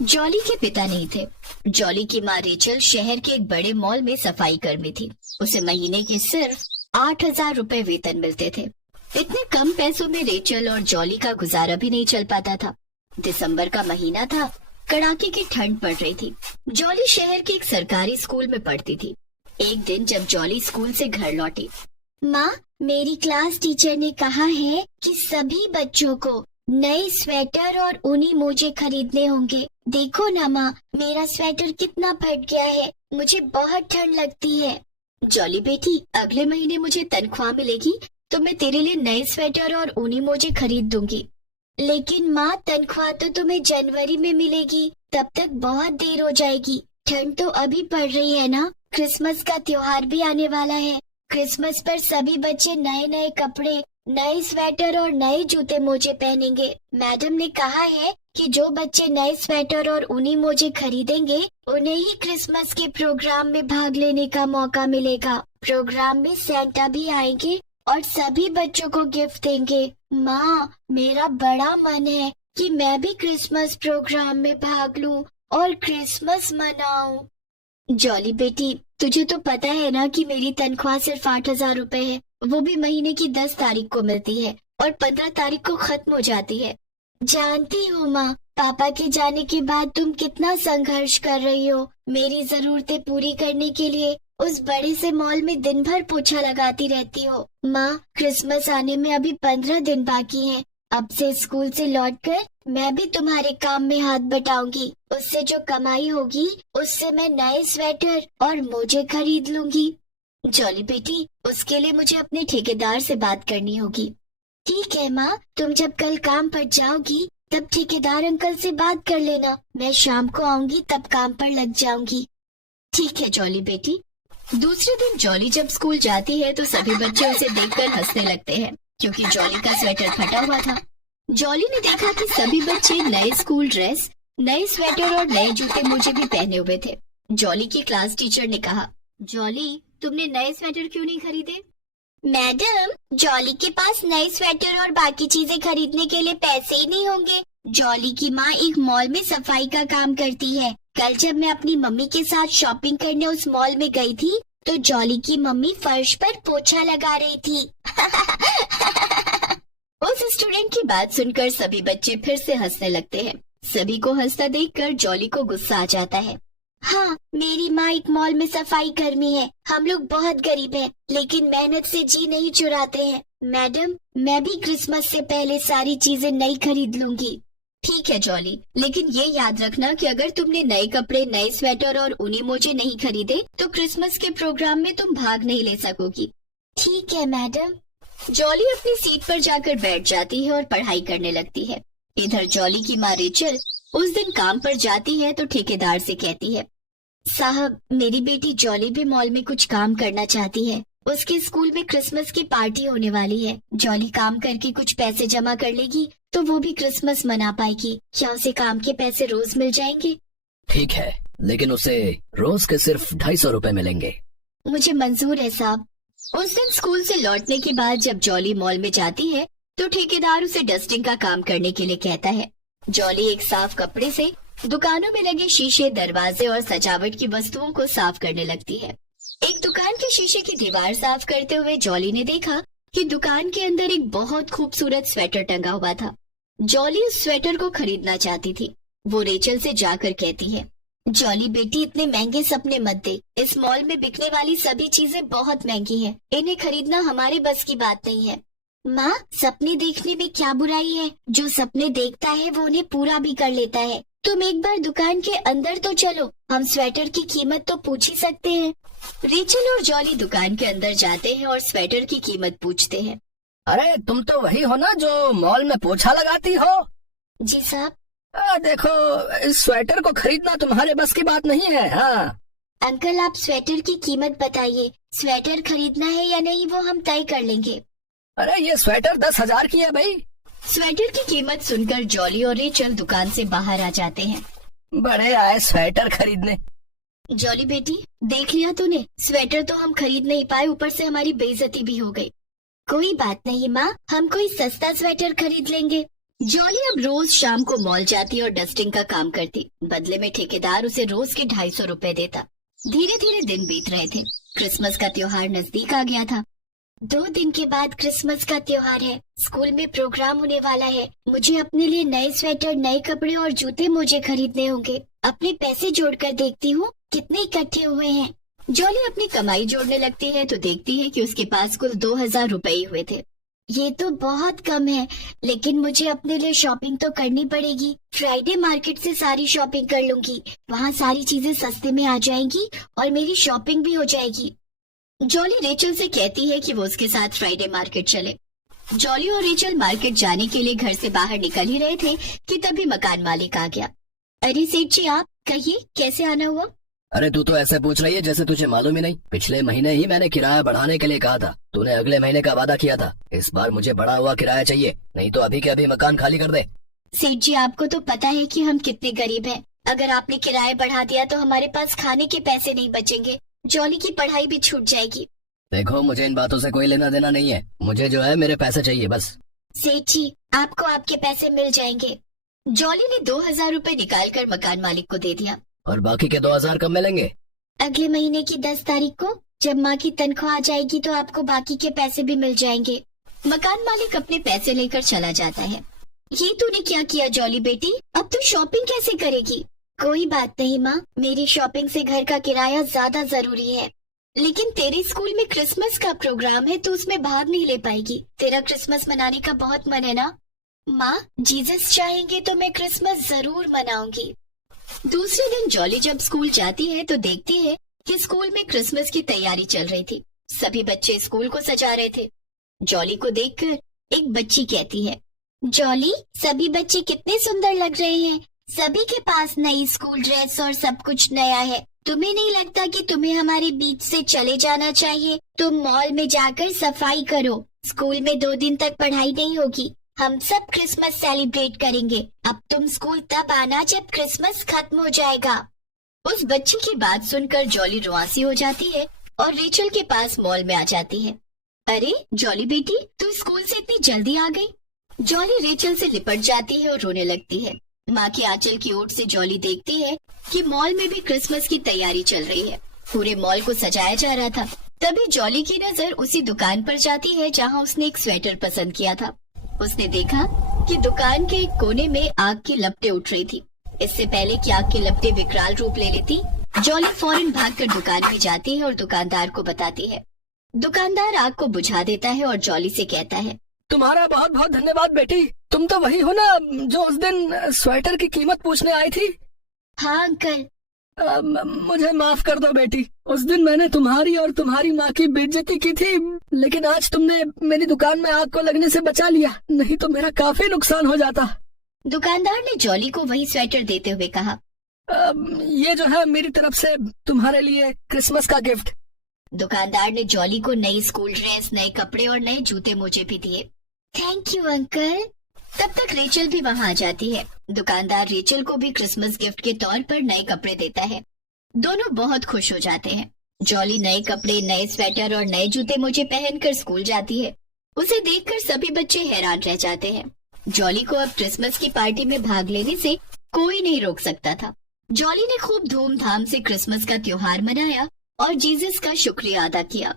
Jolly के पिता नहीं थे। जॉली की माँ रेचल शहर के एक बड़े मॉल में सफाई कर्मी थी। उसे महीने के सिर्फ 8,000 रुपए वेतन मिलते थे। इतने कम पैसों में रेचल और जॉली का गुजारा भी नहीं चल पाता था। दिसंबर का महीना था, कड़ाके की ठंड पड़ रही थी। जॉली शहर के एक सरकारी स्कूल में पढ़ती थी। एक दिन जब जॉली स्कूल से घर लौटी, माँ, मेरी क्लास टीचर ने कहा है कि सभी बच्चों को नए स्वेटर और ऊनी मोजे खरीदने होंगे। देखो ना माँ, मेरा स्वेटर कितना फट गया है, मुझे बहुत ठंड लगती है। जॉली बेटी, अगले महीने मुझे तनख्वाह मिलेगी तो मैं तेरे लिए नए स्वेटर और ऊनी मोजे खरीद दूंगी। लेकिन माँ, तनख्वाह तो तुम्हें जनवरी में मिलेगी, तब तक बहुत देर हो जाएगी। ठंड तो अभी पड़ रही है ना, क्रिसमस का त्योहार भी आने वाला है। क्रिसमस पर सभी बच्चे नए नए कपड़े, नए स्वेटर और नए जूते मोजे पहनेंगे। मैडम ने कहा है कि जो बच्चे नए स्वेटर और ऊनी मोजे खरीदेंगे उन्हें ही क्रिसमस के प्रोग्राम में भाग लेने का मौका मिलेगा। प्रोग्राम में सेंटा भी आएंगे और सभी बच्चों को गिफ्ट देंगे। माँ, मेरा बड़ा मन है कि मैं भी क्रिसमस प्रोग्राम में भाग लूं और क्रिसमस मनाऊं। जॉली बेटी, तुझे तो पता है ना कि मेरी तनख्वाह सिर्फ 8,000 रुपए है, वो भी महीने की 10 तारीख को मिलती है और 15 तारीख को खत्म हो जाती है। जानती हूँ माँ, पापा के जाने के बाद तुम कितना संघर्ष कर रही हो। मेरी जरूरतें पूरी करने के लिए उस बड़े से मॉल में दिन भर पोछा लगाती रहती हो। माँ, क्रिसमस आने में अभी 15 दिन बाकी हैं। अब से स्कूल से लौटकर मैं भी तुम्हारे काम में हाथ बटाऊंगी। उससे जो कमाई होगी उससे मैं नए स्वेटर और मोजे खरीद लूंगी। जॉली बेटी, उसके लिए मुझे अपने ठेकेदार से बात करनी होगी। ठीक है माँ, तुम जब कल काम पर जाओगी तब ठेकेदार अंकल से बात कर लेना। मैं शाम को आऊंगी तब काम पर लग जाऊंगी। ठीक है जॉली बेटी। दूसरे दिन जॉली जब स्कूल जाती है तो सभी बच्चे उसे देखकर हंसने लगते हैं, क्योंकि जॉली का स्वेटर फटा हुआ था। जॉली ने देखा कि सभी बच्चे नए स्कूल ड्रेस, नए स्वेटर और नए जूते मोजे भी पहने हुए थे। जॉली की क्लास टीचर ने कहा, जॉली, तुमने नए स्वेटर क्यों नहीं खरीदे? मैडम, जॉली के पास नए स्वेटर और बाकी चीजें खरीदने के लिए पैसे ही नहीं होंगे। जॉली की माँ एक मॉल में सफाई का काम करती है। कल जब मैं अपनी मम्मी के साथ शॉपिंग करने उस मॉल में गई थी तो जॉली की मम्मी फर्श पर पोछा लगा रही थी। उस स्टूडेंट की बात सुनकर सभी बच्चे फिर से हंसने लगते हैं। सभी को हंसता देखकर जॉली को गुस्सा आ जाता है। हाँ, मेरी माँ एक मॉल में सफाई कर्मी है। हम लोग बहुत गरीब हैं, लेकिन मेहनत से जी नहीं चुराते हैं। मैडम, मैं भी क्रिसमस से पहले सारी चीजें नई खरीद लूंगी। ठीक है जॉली, लेकिन ये याद रखना कि अगर तुमने नए कपड़े, नए स्वेटर और ऊनी मोजे नहीं खरीदे तो क्रिसमस के प्रोग्राम में तुम भाग नहीं ले सकोगी। ठीक है मैडम। जॉली अपनी सीट पर जाकर बैठ जाती है और पढ़ाई करने लगती है। इधर जॉली की माँ रेचल उस दिन काम पर जाती है तो ठेकेदार से कहती है, साहब, मेरी बेटी जॉली भी मॉल में कुछ काम करना चाहती है। उसके स्कूल में क्रिसमस की पार्टी होने वाली है। जॉली काम करके कुछ पैसे जमा कर लेगी तो वो भी क्रिसमस मना पाएगी। क्या उसे काम के पैसे रोज मिल जाएंगे? ठीक है, लेकिन उसे रोज के सिर्फ 250 रुपए मिलेंगे। मुझे मंजूर है साहब। उस दिन स्कूल से लौटने के बाद जब जॉली मॉल में जाती है तो ठेकेदार उसे डस्टिंग का काम करने के लिए कहता है। जॉली एक साफ कपड़े से दुकानों में लगे शीशे, दरवाजे और सजावट की वस्तुओं को साफ करने लगती है। एक दुकान के शीशे की दीवार साफ करते हुए जॉली ने देखा कि दुकान के अंदर एक बहुत खूबसूरत स्वेटर टंगा हुआ था। जॉली उस स्वेटर को खरीदना चाहती थी। वो रेचल से जाकर कहती है, जॉली बेटी, इतने महंगे सपने मत दे। इस मॉल में बिकने वाली सभी चीजें बहुत महंगी हैं। इन्हें खरीदना हमारे बस की बात नहीं है। माँ, सपने देखने में क्या बुराई है? जो सपने देखता है वो उन्हें पूरा भी कर लेता है। तुम एक बार दुकान के अंदर तो चलो, हम स्वेटर की कीमत तो पूछ ही सकते हैं। रेचल और जॉली दुकान के अंदर जाते हैं और स्वेटर की कीमत पूछते हैं। अरे, तुम तो वही हो ना जो मॉल में पोछा लगाती हो? जी साहब। देखो, इस स्वेटर को खरीदना तुम्हारे बस की बात नहीं है। हाँ अंकल, आप स्वेटर की कीमत बताइए। स्वेटर खरीदना है या नहीं वो हम तय कर लेंगे। अरे, ये स्वेटर 10,000 की है भाई। स्वेटर की कीमत सुनकर जॉली और रेचल दुकान से बाहर आ जाते हैं। बड़े आए स्वेटर खरीदने। जॉली बेटी, देख लिया तूने, स्वेटर तो हम खरीद नहीं पाए, ऊपर से हमारी बेइज्जती भी हो गई। कोई बात नहीं माँ, हम कोई सस्ता स्वेटर खरीद लेंगे। जॉली अब रोज शाम को मॉल जाती और डस्टिंग का काम करती। बदले में ठेकेदार उसे रोज के 250 रुपए देता। धीरे धीरे दिन बीत रहे थे। क्रिसमस का त्योहार नजदीक आ गया था। 2 दिन के बाद क्रिसमस का त्योहार है। स्कूल में प्रोग्राम होने वाला है। मुझे अपने लिए नए स्वेटर, नए कपड़े और जूते मोजे खरीदने होंगे। अपने पैसे जोड़कर देखती हूँ कितने इकट्ठे हुए हैं। जॉली अपनी कमाई जोड़ने लगती है तो देखती है कि उसके पास कुल 2000 रुपए ही हुए थे। ये तो बहुत कम है, लेकिन मुझे अपने लिए शॉपिंग तो करनी पड़ेगी। फ्राइडे मार्केट से सारी शॉपिंग कर लूंगी। वहाँ सारी चीजें सस्ते में आ जाएंगी और मेरी शॉपिंग भी हो जाएगी। जॉली रेचल से कहती है कि वो उसके साथ फ्राइडे मार्केट चले। जॉली और रेचल मार्केट जाने के लिए घर से बाहर निकल ही रहे थे कि तभी मकान मालिक आ गया। अरे सेठ जी, आप कहिए कैसे आना हुआ? अरे तू तो ऐसे पूछ रही है जैसे तुझे मालूम ही नहीं। पिछले महीने ही मैंने किराया बढ़ाने के लिए कहा था। तूने अगले महीने का वादा किया था। इस बार मुझे बढ़ा हुआ किराया चाहिए, नहीं तो अभी के अभी मकान खाली कर दे। सेठ जी, आपको तो पता है कि हम कितने गरीब हैं। अगर आपने किराया बढ़ा दिया तो हमारे पास खाने के पैसे नहीं बचेंगे। जॉली की पढ़ाई भी छूट जाएगी। देखो, मुझे इन बातों से कोई लेना देना नहीं है। मुझे जो है मेरे पैसे चाहिए बस। सेठ जी, आपको आपके पैसे मिल जाएंगे। जॉली ने 2000 रुपए निकाल कर मकान मालिक को दे दिया। और बाकी के 2000 कब मिलेंगे? अगले महीने की 10 तारीख को जब माँ की तनख्वाह आ जाएगी तो आपको बाकी के पैसे भी मिल जाएंगे। मकान मालिक अपने पैसे लेकर चला जाता है। ये तूने क्या किया जॉली बेटी? अब तू शॉपिंग कैसे करेगी? कोई बात नहीं माँ, मेरी शॉपिंग से घर का किराया ज्यादा जरूरी है। लेकिन तेरे स्कूल में क्रिसमस का प्रोग्राम है तो उसमें भाग नहीं ले पाएगी। तेरा क्रिसमस मनाने का बहुत मन है ना? माँ, जीसस चाहेंगे तो मैं क्रिसमस जरूर मनाऊंगी। दूसरे दिन जॉली जब स्कूल जाती है तो देखती है कि स्कूल में क्रिसमस की तैयारी चल रही थी। सभी बच्चे स्कूल को सजा रहे थे। जॉली को देखकर एक बच्ची कहती है, जॉली, सभी बच्चे कितने सुंदर लग रहे हैं। सभी के पास नई स्कूल ड्रेस और सब कुछ नया है। तुम्हें नहीं लगता कि तुम्हें हमारे बीच से चले जाना चाहिए? तुम मॉल में जाकर सफाई करो। स्कूल में 2 दिन तक पढ़ाई नहीं होगी। हम सब क्रिसमस सेलिब्रेट करेंगे। अब तुम स्कूल तब आना जब क्रिसमस खत्म हो जाएगा। उस बच्ची की बात सुनकर जॉली रुआंसी हो जाती है और रेचल के पास मॉल में आ जाती है। अरे जॉली बेटी, तू स्कूल से इतनी जल्दी आ गई? जॉली रेचल से लिपट जाती है और रोने लगती है। माँ के आंचल की ओट से जॉली देखती है कि मॉल में भी क्रिसमस की तैयारी चल रही है। पूरे मॉल को सजाया जा रहा था। तभी जॉली की नजर उसी दुकान पर जाती है जहाँ उसने एक स्वेटर पसंद किया था। उसने देखा कि दुकान के एक कोने में आग की लपटें उठ रही थी। इससे पहले कि आग की लपटें विकराल रूप ले लेती, जॉली फौरन भागकर दुकान में जाती है और दुकानदार को बताती है। दुकानदार आग को बुझा देता है और जॉली से कहता है, तुम्हारा बहुत बहुत धन्यवाद बेटी। तुम तो वही हो ना जो उस दिन स्वेटर की कीमत पूछने आई थी? हाँ अंकल। मुझे माफ कर दो बेटी। उस दिन मैंने तुम्हारी और तुम्हारी माँ की बेइज्जती की थी, लेकिन आज तुमने मेरी दुकान में आग को लगने से बचा लिया, नहीं तो मेरा काफी नुकसान हो जाता। दुकानदार ने जॉली को वही स्वेटर देते हुए कहा, ये जो है मेरी तरफ से तुम्हारे लिए क्रिसमस का गिफ्ट। दुकानदार ने जॉली को नई स्कूल ड्रेस, नए कपड़े और नए जूते मोजे भी दिए। Thank you uncle. तब तक रेचल भी वहाँ आ जाती है। दुकानदार रेचल को भी क्रिसमस गिफ्ट के तौर पर नए कपड़े देता है। दोनों बहुत खुश हो जाते हैं। जॉली नए कपड़े, नए स्वेटर और नए जूते मोजे पहनकर स्कूल जाती है। उसे देखकर सभी बच्चे हैरान रह जाते हैं। जॉली को अब क्रिसमस की पार्टी में भाग लेने से कोई नहीं रोक सकता था। जॉली ने खूब धूमधाम से क्रिसमस का त्योहार मनाया और जीसस का शुक्रिया अदा किया।